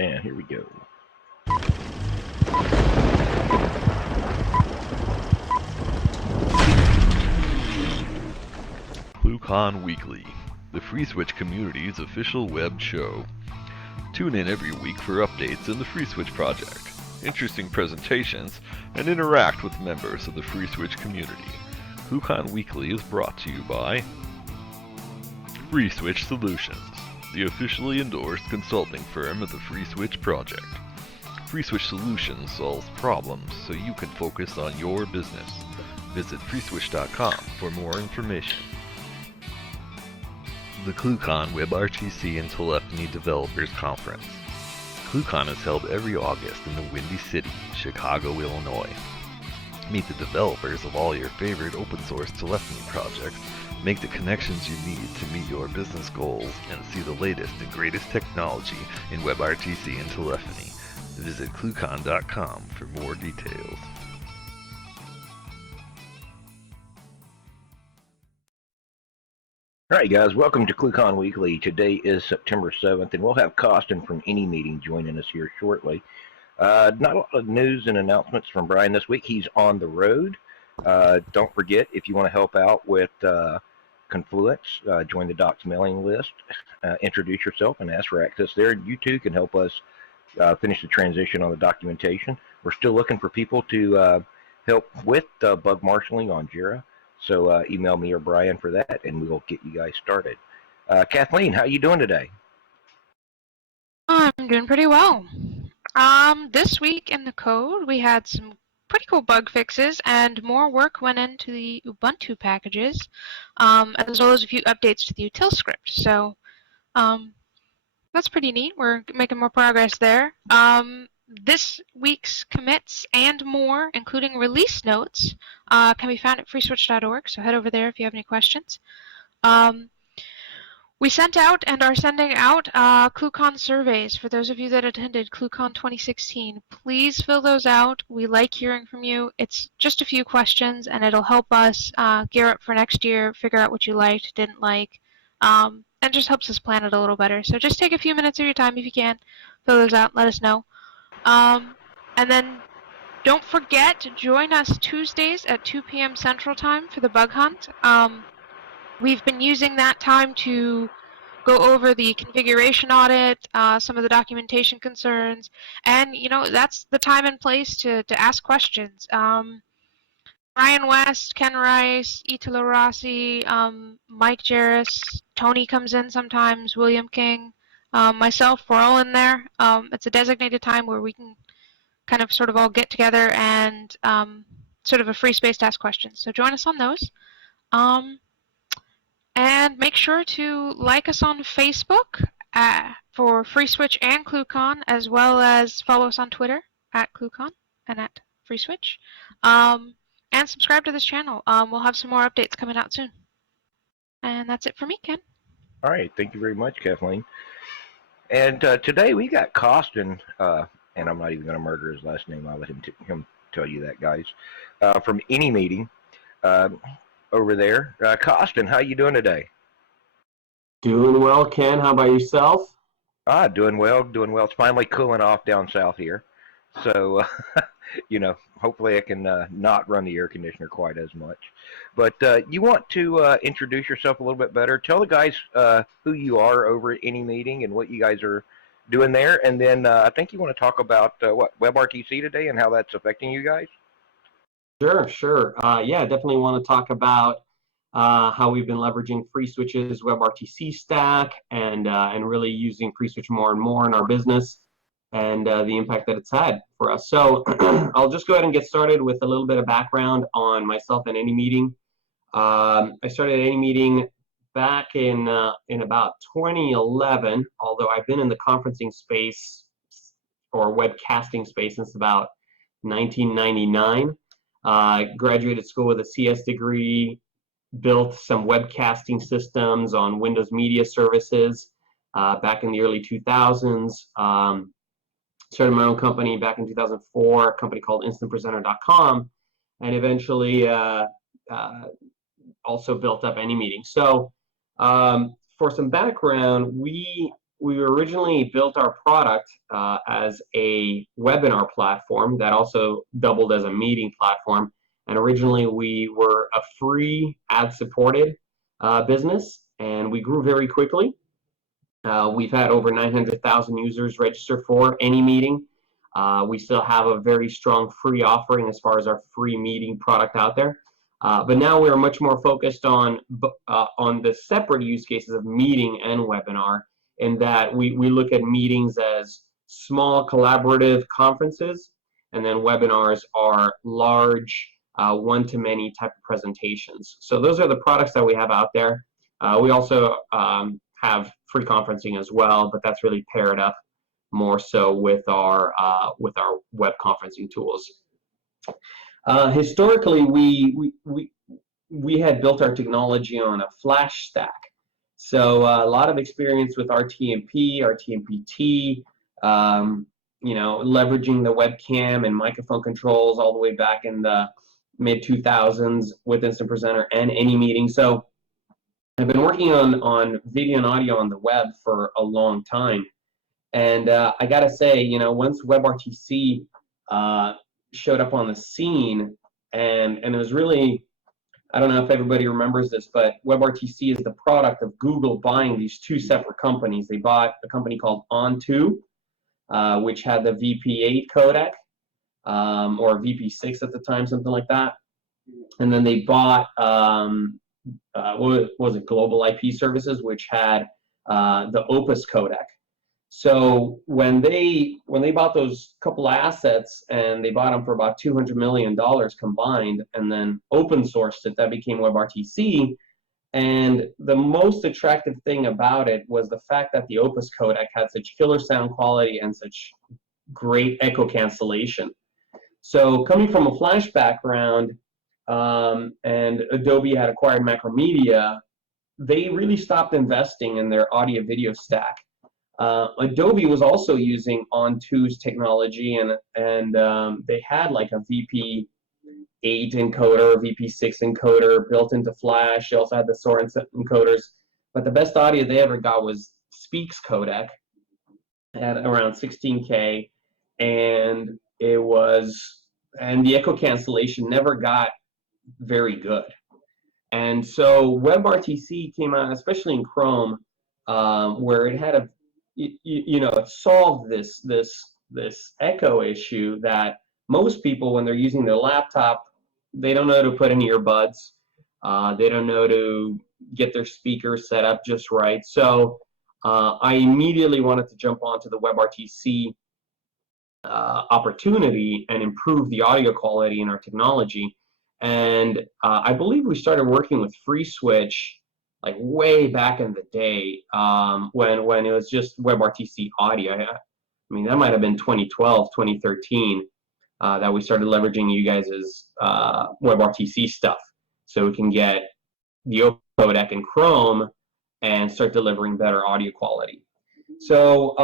And here we go. ClueCon Weekly, the FreeSwitch community's official web show. Tune in every week for updates in the FreeSwitch project, interesting presentations, and interact with members of the FreeSwitch community. ClueCon Weekly is brought to you by FreeSwitch Solutions, the officially endorsed consulting firm of the FreeSwitch project. FreeSwitch Solutions solves problems so you can focus on your business. Visit freeswitch.com for more information. The ClueCon WebRTC and Telephony Developers Conference. ClueCon is held every August in the Windy City, Chicago, Illinois. Meet the developers of all your favorite open source telephony projects, make the connections you need to meet your business goals, and see the latest and greatest technology in WebRTC and telephony. Visit ClueCon.com for more details. All right, guys, welcome to ClueCon Weekly. Today is September 7th, and we'll have Costin from Anymeeting joining us here shortly. Not a lot of news and announcements from Brian this week. He's on the road. Don't forget, if you want to help out with Confluence, join the Docs mailing list, introduce yourself, and ask for access there. You too can help us finish the transition on the documentation. We're still looking for people to help with bug marshalling on Jira. So email me or Brian for that, and we'll get you guys started. Kathleen, how are you doing today? I'm doing pretty well. This week in the code, we had some pretty cool bug fixes, and more work went into the Ubuntu packages, as well as a few updates to the util script. So that's pretty neat. We're making more progress there. This week's commits and more, including release notes, can be found at freeswitch.org, so head over there if you have any questions. We sent out and are sending out ClueCon surveys for those of you that attended ClueCon 2016. Please fill those out. We like hearing from you. It's just a few questions, and it'll help us gear up for next year, figure out what you liked, didn't like, and just helps us plan it a little better. So just take a few minutes of your time if you can. Fill those out. Let us know. And then don't forget to join us Tuesdays at 2 p.m. Central Time for the bug hunt. We've been using that time to go over the configuration audit, some of the documentation concerns, and that's the time and place to ask questions. Ryan West, Ken Rice, Italo Rossi, Mike Jarris, Tony comes in sometimes, William King, myself, we're all in there. It's a designated time where we can kind of sort of all get together and sort of a free space to ask questions. So join us on those. And make sure to like us on Facebook for FreeSwitch and ClueCon, as well as follow us on Twitter at ClueCon and at FreeSwitch. And subscribe to this channel. We'll have some more updates coming out soon. And that's it for me, Ken. All right, thank you very much, Kathleen. And today we got Costin, and I'm not even going to murder his last name. I'll let him tell you that, guys, from Anymeeting. Over there. Costin, how you doing today? Doing well, Ken. How about yourself? Doing well, doing well. It's finally cooling off down south here. So, hopefully I can not run the air conditioner quite as much. But you want to introduce yourself a little bit better. Tell the guys who you are over at Anymeeting and what you guys are doing there. And then I think you want to talk about WebRTC today and how that's affecting you guys. Sure. Yeah, definitely want to talk about how we've been leveraging FreeSwitch's WebRTC stack and really using FreeSwitch more and more in our business and the impact that it's had for us. So I'll just go ahead and get started with a little bit of background on myself and Anymeeting. I started Anymeeting back in about 2011, although I've been in the conferencing space or webcasting space since about 1999. Graduated school with a CS degree, built some webcasting systems on Windows Media Services back in the early 2000s. Started my own company back in 2004, a company called InstantPresenter.com, and eventually also built up Anymeeting. So for some background, we we originally built our product as a webinar platform that also doubled as a meeting platform. And originally we were a free ad-supported business, and we grew very quickly. We've had over 900,000 users register for Anymeeting. We still have a very strong free offering as far as our free meeting product out there. But now we are much more focused on the separate use cases of meeting and webinar, in that we look at meetings as small collaborative conferences, and then webinars are large one-to-many type of presentations. So those are the products that we have out there. We also have free conferencing as well, but that's really paired up more so with our web conferencing tools. Historically, we had built our technology on a flash stack, so a lot of experience with RTMP, RTMPT, you know, leveraging the webcam and microphone controls all the way back in the mid 2000s with Instant Presenter and Anymeeting. So I've been working on video and audio on the web for a long time, and I gotta say, you know, once WebRTC showed up on the scene, and it was really, I don't know if everybody remembers this, but WebRTC is the product of Google buying these two separate companies. They bought a company called On2, which had the VP8 codec, or VP6 at the time, something like that. And then they bought, what was it, Global IP Services, which had the Opus codec. So when they bought those couple assets, and they bought them for about $200 million combined, and then open sourced it, that became WebRTC. And the most attractive thing about it was the fact that the Opus codec had such killer sound quality and such great echo cancellation. So coming from a Flash background, and Adobe had acquired Macromedia, they really stopped investing in their audio video stack. Adobe was also using On2's technology, and they had like a VP8 encoder, VP6 encoder built into Flash. They also had the Sorensen encoders, but the best audio they ever got was Speaks codec at around 16K, and the echo cancellation never got very good. And so WebRTC came out, especially in Chrome, where it had it solved this echo issue that most people, when they're using their laptop, they don't know how to put in earbuds. They don't know to get their speakers set up just right. So I immediately wanted to jump onto the WebRTC opportunity and improve the audio quality in our technology. And I believe we started working with FreeSwitch like way back in the day, when it was just WebRTC audio. I mean, that might have been 2012, 2013, that we started leveraging you guys' WebRTC stuff, so we can get the open codec in Chrome and start delivering better audio quality. So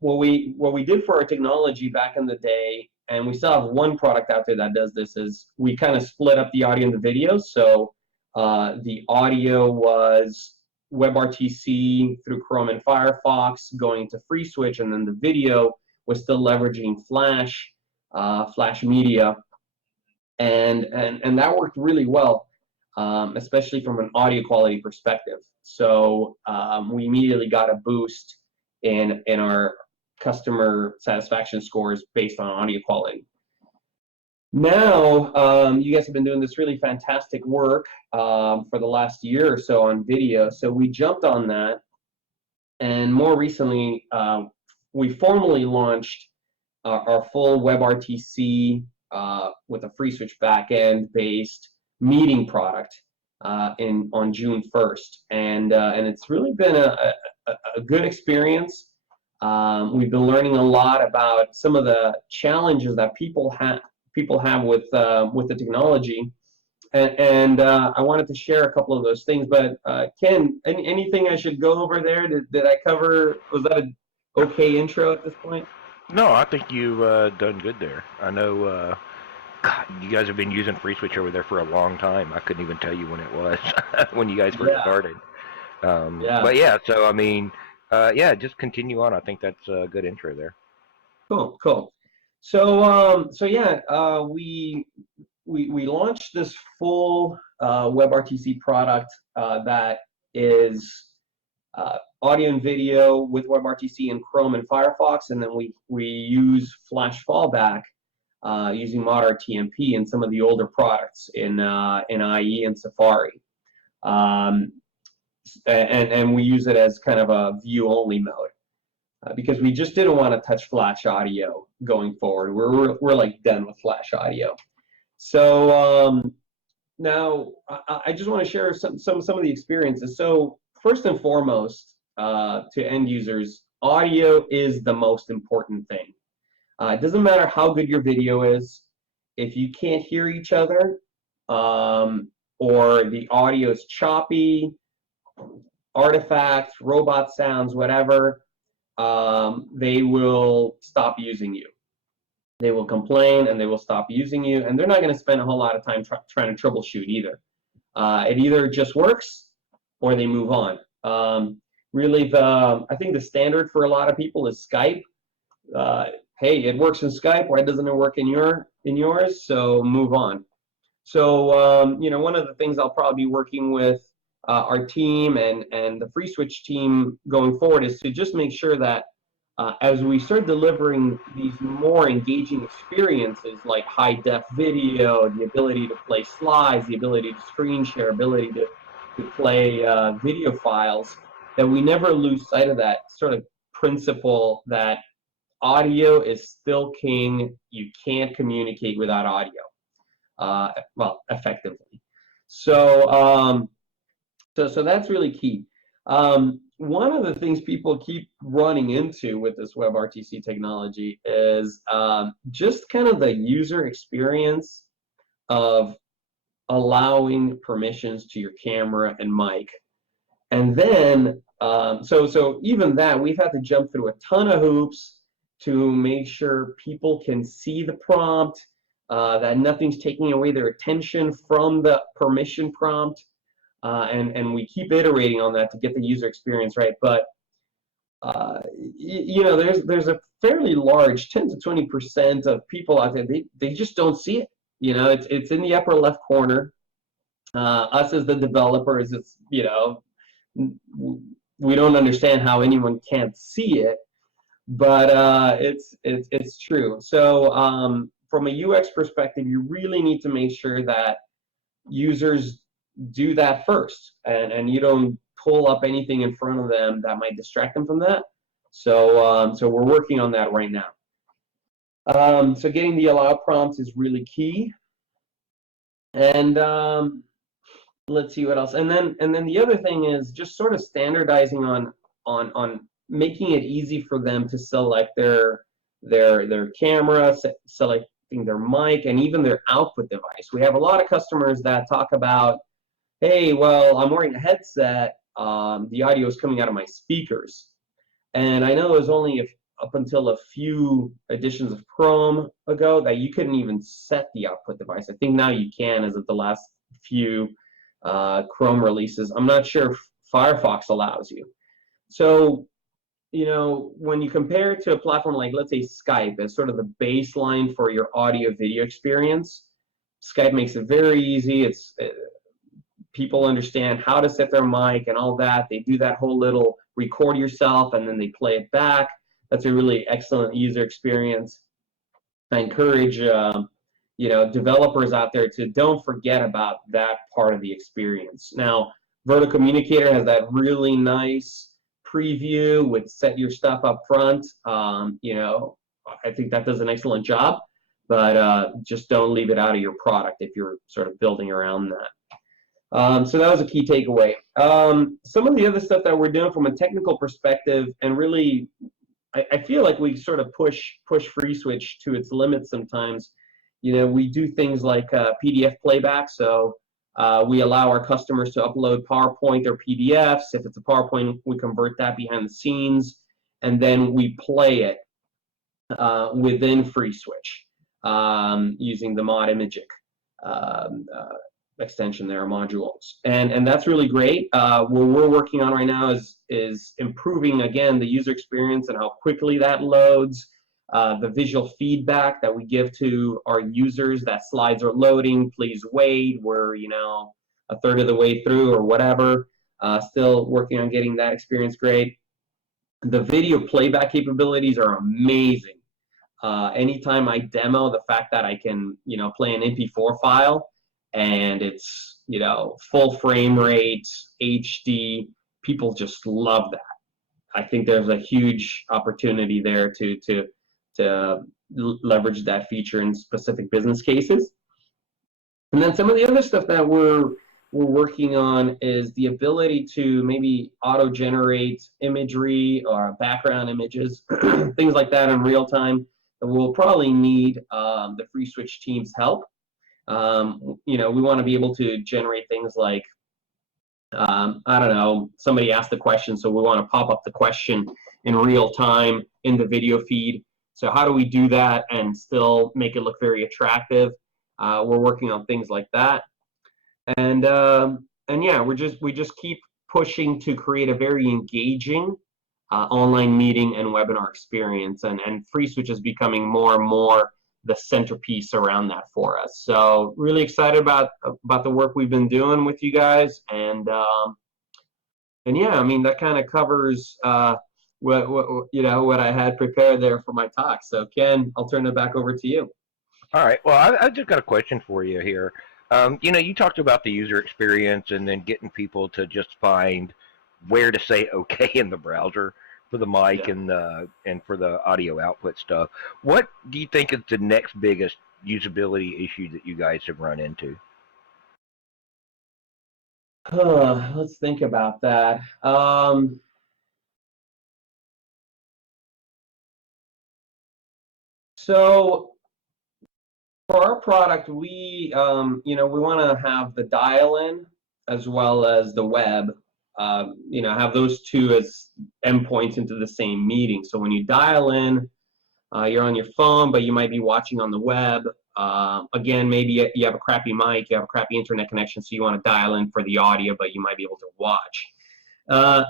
what we did for our technology back in the day, and we still have one product out there that does this, is we kind of split up the audio and the video. So the audio was WebRTC through Chrome and Firefox going to FreeSwitch, and then the video was still leveraging Flash, Flash Media, and that worked really well, especially from an audio quality perspective. So we immediately got a boost in our customer satisfaction scores based on audio quality. Now, you guys have been doing this really fantastic work for the last year or so on video, so we jumped on that, and more recently, we formally launched our full WebRTC with a FreeSwitch backend based meeting product on June 1st, and it's really been a good experience. We've been learning a lot about some of the challenges that people have with the technology, and I wanted to share a couple of those things. But Ken, anything I should go over there? Did I cover? Was that an okay intro at this point? No, I think you've done good there. I know you guys have been using FreeSwitch over there for a long time. I couldn't even tell you when it was when you guys first started. Yeah. But yeah, so I mean, Yeah, just continue on. I think that's a good intro there. Cool, cool. So yeah, we launched this full WebRTC product that is audio and video with WebRTC in Chrome and Firefox, and then we use Flash fallback using ModRTMP in some of the older products in IE and Safari, and we use it as kind of a view-only mode. Because we just didn't want to touch Flash audio going forward. We're like done with Flash audio. So now I just want to share some of the experiences. So first and foremost, to end users, audio is the most important thing. It doesn't matter how good your video is, if you can't hear each other, or the audio is choppy, artifacts, robot sounds, whatever. They will stop using you. They will complain and they will stop using you, and they're not going to spend a whole lot of time trying to troubleshoot either. It either just works or they move on. Really, I think the standard for a lot of people is Skype. Hey, it works in Skype. Why doesn't it work in yours? So move on. So you know, one of the things I'll probably be working with our team and the FreeSwitch team going forward is to just make sure that as we start delivering these more engaging experiences like high-def video, the ability to play slides, the ability to screen share, ability to play video files, that we never lose sight of that sort of principle that audio is still king. You can't communicate without audio, well, effectively. So So that's really key. One of the things people keep running into with this WebRTC technology is just kind of the user experience of allowing permissions to your camera and mic. And then, so even that, we've had to jump through a ton of hoops to make sure people can see the prompt, that nothing's taking away their attention from the permission prompt. And we keep iterating on that to get the user experience right. But you know, there's a fairly large 10 to 20% of people out there, they just don't see it. You know, it's in the upper left corner. Us as the developers, it's, you know, we don't understand how anyone can't see it, but it's true. So from a UX perspective, you really need to make sure that users do that first, and you don't pull up anything in front of them that might distract them from that. So so we're working on that right now. So getting the allow prompts is really key. And let's see what else. And then the other thing is just sort of standardizing on making it easy for them to select their camera, selecting their mic, and even their output device. We have a lot of customers that talk about, hey, well, I'm wearing a headset, the audio is coming out of my speakers. And I know it was only up until a few editions of Chrome ago that you couldn't even set the output device. I think now you can as of the last few Chrome releases. I'm not sure if Firefox allows you. So, you know, when you compare it to a platform like, let's say, Skype as sort of the baseline for your audio video experience, Skype makes it very easy. People understand how to set their mic and all that. They do that whole little record yourself and then they play it back. That's a really excellent user experience. I encourage you know, developers out there to don't forget about that part of the experience. Now, Verto Communicator has that really nice preview with set your stuff up front. You know, I think that does an excellent job, but just don't leave it out of your product if you're sort of building around that. So that was a key takeaway. Some of the other stuff that we're doing from a technical perspective, and really, I feel like we sort of push FreeSwitch to its limits sometimes. You know, we do things like PDF playback. So we allow our customers to upload PowerPoint or PDFs. If it's a PowerPoint, we convert that behind the scenes, and then we play it within FreeSwitch using the mod Imagic. extension there, modules, and that's really great. What we're working on right now is improving again the user experience and how quickly that loads, the visual feedback that we give to our users that slides are loading, please wait, we're a third of the way through or whatever. Still working on getting that experience great. The video playback capabilities are amazing. Anytime I demo the fact that I can play an MP4 file and it's full frame rate HD, people just love that. I think there's a huge opportunity there to leverage that feature in specific business cases. And then some of the other stuff that we're working on is the ability to maybe auto-generate imagery or background images, things like that in real time. And we'll probably need the FreeSwitch team's help. We want to be able to generate things like, I don't know, somebody asked the question, so we want to pop up the question in real time in the video feed. So how do we do that and still make it look very attractive? We're working on things like that. And yeah, we just keep pushing to create a very engaging online meeting and webinar experience, and FreeSwitch is becoming more and more the centerpiece around that for us. So really excited about the work we've been doing with you guys, and yeah, I mean that kind of covers what I had prepared there for my talk. So Ken, I'll turn it back over to you. All right. Well, I just got a question for you here. You talked about the user experience and then getting people to just find where to say okay in the browser for the mic and for the audio output stuff. What do you think is the next biggest usability issue that you guys have run into? Let's think about that. So for our product, we want to have the dial-in as well as the web. Have those two as endpoints into the same meeting. So when you dial in, you're on your phone, but you might be watching on the web. Again, maybe you have a crappy mic, you have a crappy internet connection, so you want to dial in for the audio, but you might be able to watch.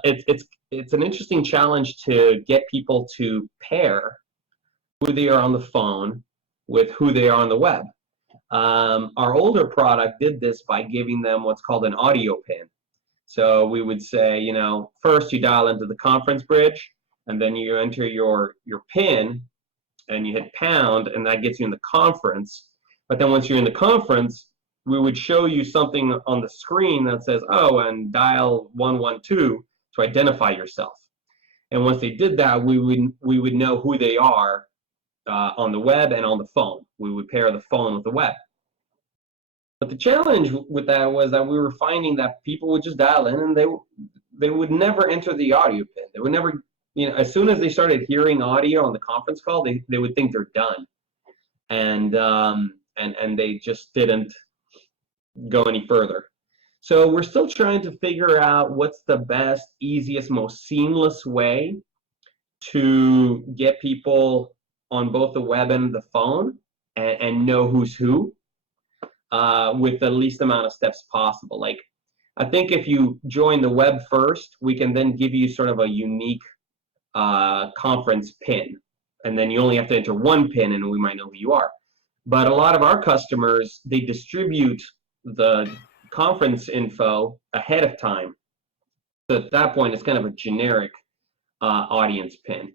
It's an interesting challenge to get people to pair who they are on the phone with who they are on the web. Our older product did this by giving them what's called an audio pin. So we would say, first you dial into the conference bridge, and then you enter your pin, and you hit pound, and that gets you in the conference. But then once you're in the conference, we would show you something on the screen that says, oh, and dial 112 to identify yourself. And once they did that, we would know who they are on the web and on the phone. We would pair the phone with the web. But the challenge with that was that we were finding that people would just dial in and they would never enter the audio pin. They would never, as soon as they started hearing audio on the conference call, they would think they're done. And they just didn't go any further. So we're still trying to figure out what's the best, easiest, most seamless way to get people on both the web and the phone and know who's who with the least amount of steps possible. Like, I think if you join the web first, we can then give you sort of a unique conference pin. And then you only have to enter one pin and we might know who you are. But a lot of our customers, they distribute the conference info ahead of time. So at that point, it's kind of a generic audience pin.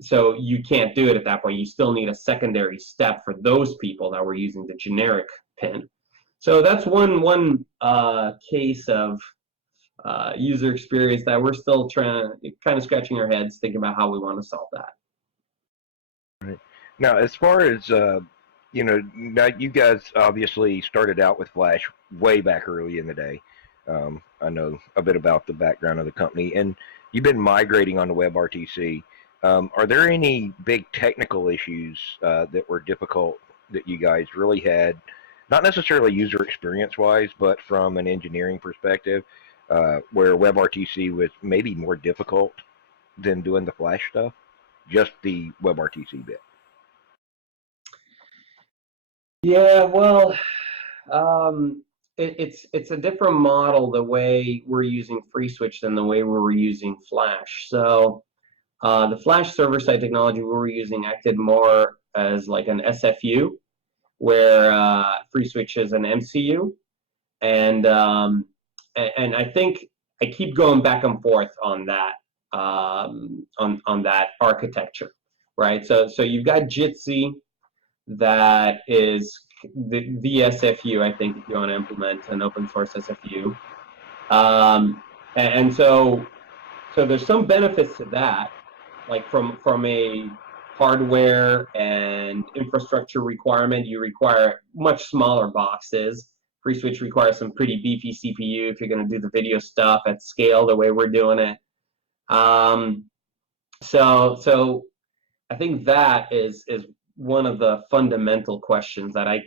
So you can't do it at that point. You still need a secondary step for those people that were using the generic pin. So that's one case of user experience that we're still kind of scratching our heads, thinking about how we want to solve that. Right. Now, as far as now you guys obviously started out with Flash way back early in the day. I know a bit about the background of the company, and you've been migrating onto WebRTC. Are there any big technical issues that were difficult that you guys really had, not necessarily user experience-wise, but from an engineering perspective, where WebRTC was maybe more difficult than doing the Flash stuff? Just the WebRTC bit. Yeah, well, It's a different model the way we're using FreeSwitch than the way we were using Flash. So the Flash server-side technology we were using acted more as like an SFU, where FreeSwitch is an MCU, and I think I keep going back and forth on that on that architecture, right? So you've got Jitsi that is the SFU, I think, if you want to implement an open source SFU. And so there's some benefits to that, like from a hardware and infrastructure requirement. You require much smaller boxes. FreeSwitch requires some pretty beefy CPU if you're going to do the video stuff at scale the way we're doing it. So I think that is one of the fundamental questions that I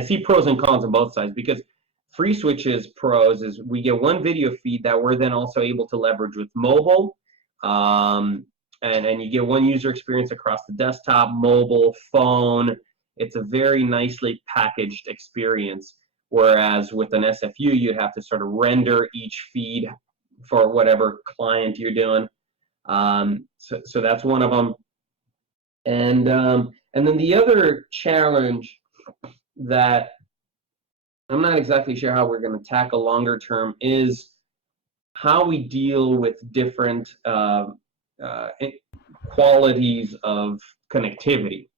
see pros and cons on both sides, because FreeSwitch's pros is we get one video feed that we're then also able to leverage with mobile, and you get one user experience across the desktop, mobile, phone. It's a very nicely packaged experience, whereas with an SFU, you'd have to sort of render each feed for whatever client you're doing. So that's one of them. And then the other challenge that I'm not exactly sure how we're going to tackle longer term is how we deal with different qualities of connectivity.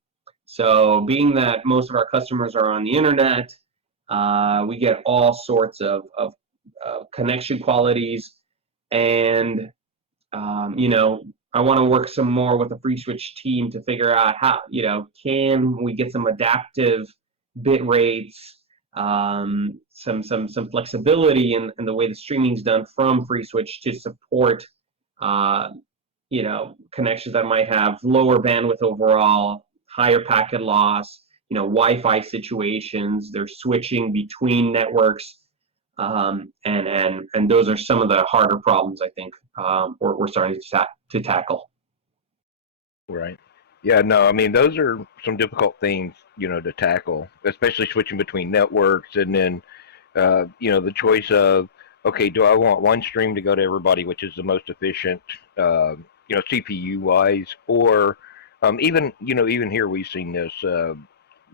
So being that most of our customers are on the internet, we get all sorts of connection qualities, and I want to work some more with the FreeSwitch team to figure out how, can we get some adaptive bit rates, some flexibility in the way the streaming is done from FreeSwitch to support, connections that might have lower bandwidth overall, higher packet loss, Wi-Fi situations. They're switching between networks, and those are some of the harder problems I think we're starting to tackle. Right. Yeah, no, I mean, those are some difficult things, to tackle, especially switching between networks, and then, the choice of, okay, do I want one stream to go to everybody, which is the most efficient, CPU-wise, or even here we've seen this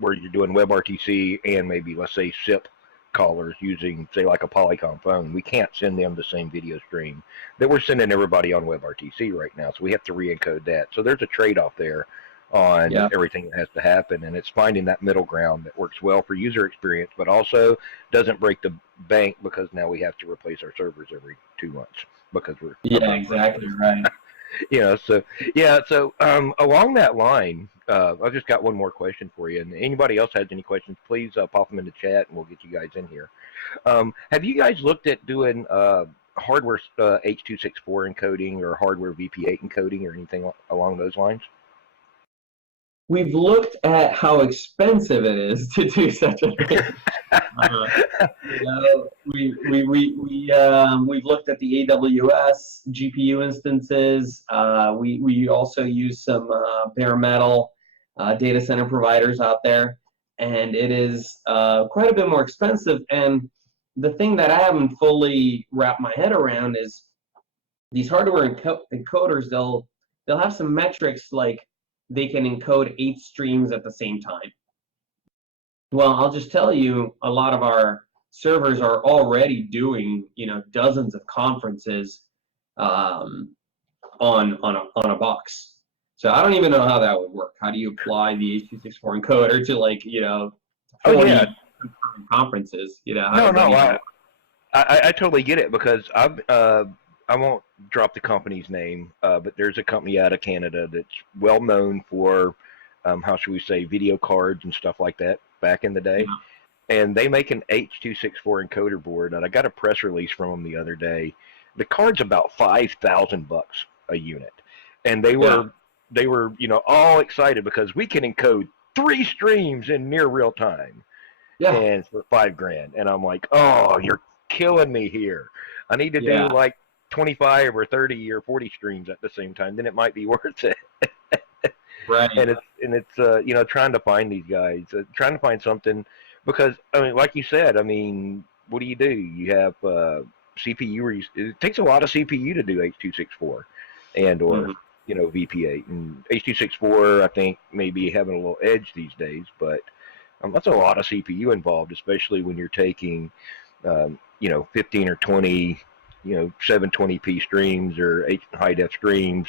where you're doing WebRTC and maybe, let's say, Sept callers using, say, like a Polycom phone. We can't send them the same video stream that we're sending everybody on WebRTC right now, so we have to re-encode that. So there's a trade-off there on everything that has to happen, and it's finding that middle ground that works well for user experience, but also doesn't break the bank, because now we have to replace our servers every 2 months because we're exactly right. So along that line, I've just got one more question for you, and anybody else has any questions, please pop them in the chat and we'll get you guys in here. Have you guys looked at doing hardware H.264 encoding or hardware VP8 encoding or anything along those lines? We've looked at how expensive it is to do such a thing. We've looked at the AWS GPU instances. We also use some bare metal data center providers out there, and it is quite a bit more expensive. And the thing that I haven't fully wrapped my head around is these hardware encoders. They'll have some metrics like they can encode 8 streams at the same time. Well, I'll just tell you, a lot of our servers are already doing, dozens of conferences on a box. So I don't even know how that would work. How do you apply the H.264 encoder to 40 conferences? I totally get it, because I won't drop the company's name, but there's a company out of Canada that's well known for, how should we say, video cards and stuff like that back in the day. Yeah. And they make an H.264 encoder board, and I got a press release from them the other day. The card's about $5,000 a unit, and they were all excited because we can encode 3 streams in near real time, and for $5,000. And I'm like, oh, you're killing me here. I need to do like 25 or 30 or 40 streams at the same time, then it might be worth it. Right. And it's trying to find these guys, trying to find something Because I mean, like you said, I mean, what do? You have CPU. It takes a lot of CPU to do H.264 and or Mhm. VP8 and H.264. I think maybe having a little edge these days, but that's a lot of CPU involved, especially when you're taking 15 or 20 720p streams or high def streams,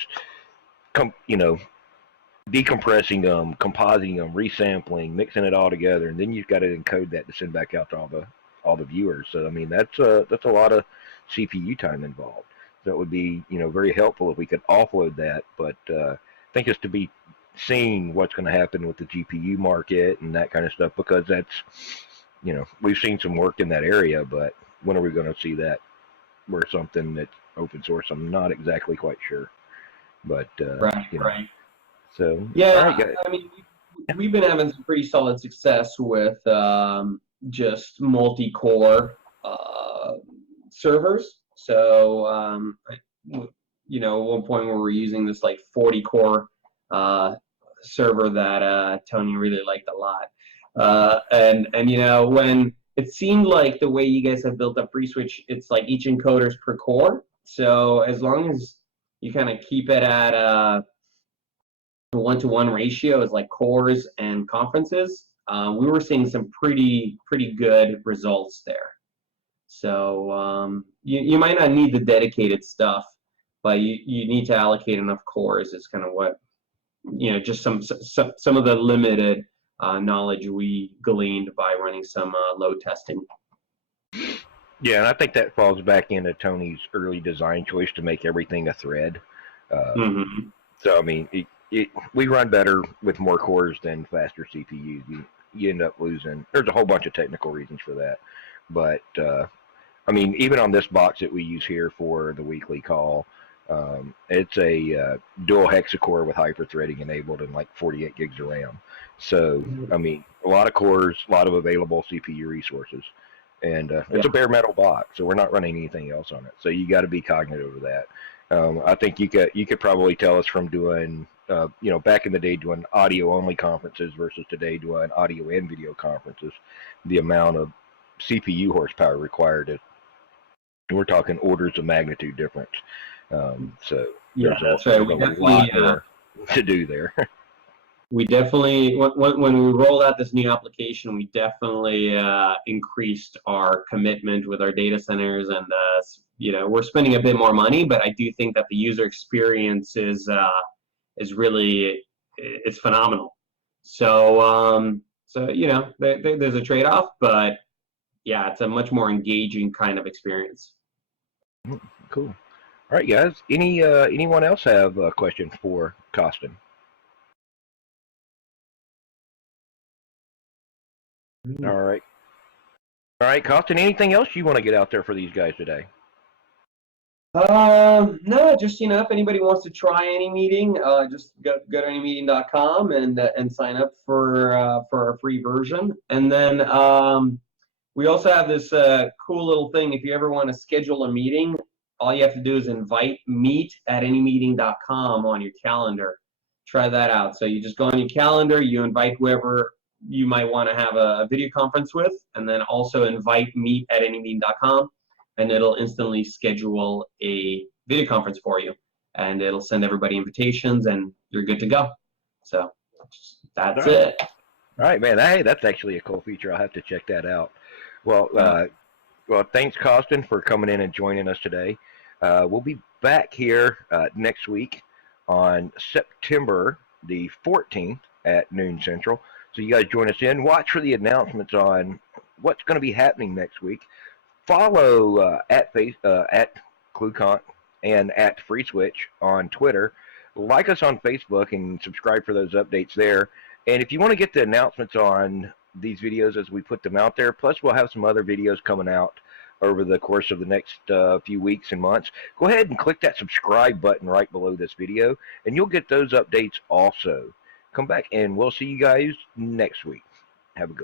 decompressing them, compositing them, resampling, mixing it all together, and then you've got to encode that to send back out to all the viewers. So I mean, that's a lot of CPU time involved. So it would be very helpful if we could offload that. But I think it's to be seen what's going to happen with the GPU market and that kind of stuff, because that's we've seen some work in that area, but when are we going to see that where something that's open source? I'm not exactly quite sure, but Right, right. So all right, Yeah, guys. I mean, we've been having some pretty solid success with just multi-core servers. So, at one point where we're using this like 40-core server that Tony really liked a lot. And when it seemed like the way you guys have built up FreeSwitch, it's like each encoder's per core. So as long as you kind of keep it at a 1-to-1 ratio as like cores and conferences, we were seeing some pretty good results there. So you might not need the dedicated stuff, but you need to allocate enough cores. Is kind of what just some of the limited knowledge we gleaned by running some load testing. Yeah, and I think that falls back into Tony's early design choice to make everything a thread. Mm-hmm. So I mean, we run better with more cores than faster CPUs. You end up losing. There's a whole bunch of technical reasons for that, but I mean, even on this box that we use here for the weekly call, it's a dual hexacore with hyperthreading enabled and like 48 gigs of RAM. So I mean, a lot of cores, a lot of available CPU resources. And it's Yeah. a bare metal box, so we're not running anything else on it. So you got to be cognitive of that. I think you could probably tell us from doing back in the day doing audio only conferences versus today doing audio and video conferences, the amount of CPU horsepower required. We're talking orders of magnitude difference. So Yeah, that's right. there's a lot more to do there. We definitely, when we rolled out this new application, we definitely increased our commitment with our data centers, and we're spending a bit more money, but I do think that the user experience is really it's phenomenal. So there's a trade-off, but yeah, it's a much more engaging kind of experience. Cool. All right, guys. Anyone else have a question for Costin? All right. All right, Costin, anything else you want to get out there for these guys today? No, just if anybody wants to try Anymeeting, just go to anymeeting.com and sign up for a free version. And then we also have this cool little thing. If you ever want to schedule a meeting, all you have to do is invite meet@anymeeting.com on your calendar. Try that out. So you just go on your calendar, you invite whoever you might want to have a video conference with, and then also invite meet@anymeeting.com, and it'll instantly schedule a video conference for you, and it'll send everybody invitations, and you're good to go. So that's it. All right, man. Hey, that's actually a cool feature. I'll have to check that out. Well, thanks, Costin, for coming in and joining us today. We'll be back here next week on September the 14th at noon Central. So you guys join us in. Watch for the announcements on what's going to be happening next week. Follow at ClueCon and at FreeSwitch on Twitter. Like us on Facebook and subscribe for those updates there. And if you want to get the announcements on these videos as we put them out there, plus we'll have some other videos coming out over the course of the next few weeks and months, go ahead and click that subscribe button right below this video, and you'll get those updates also. Come back, and we'll see you guys next week. Have a good one.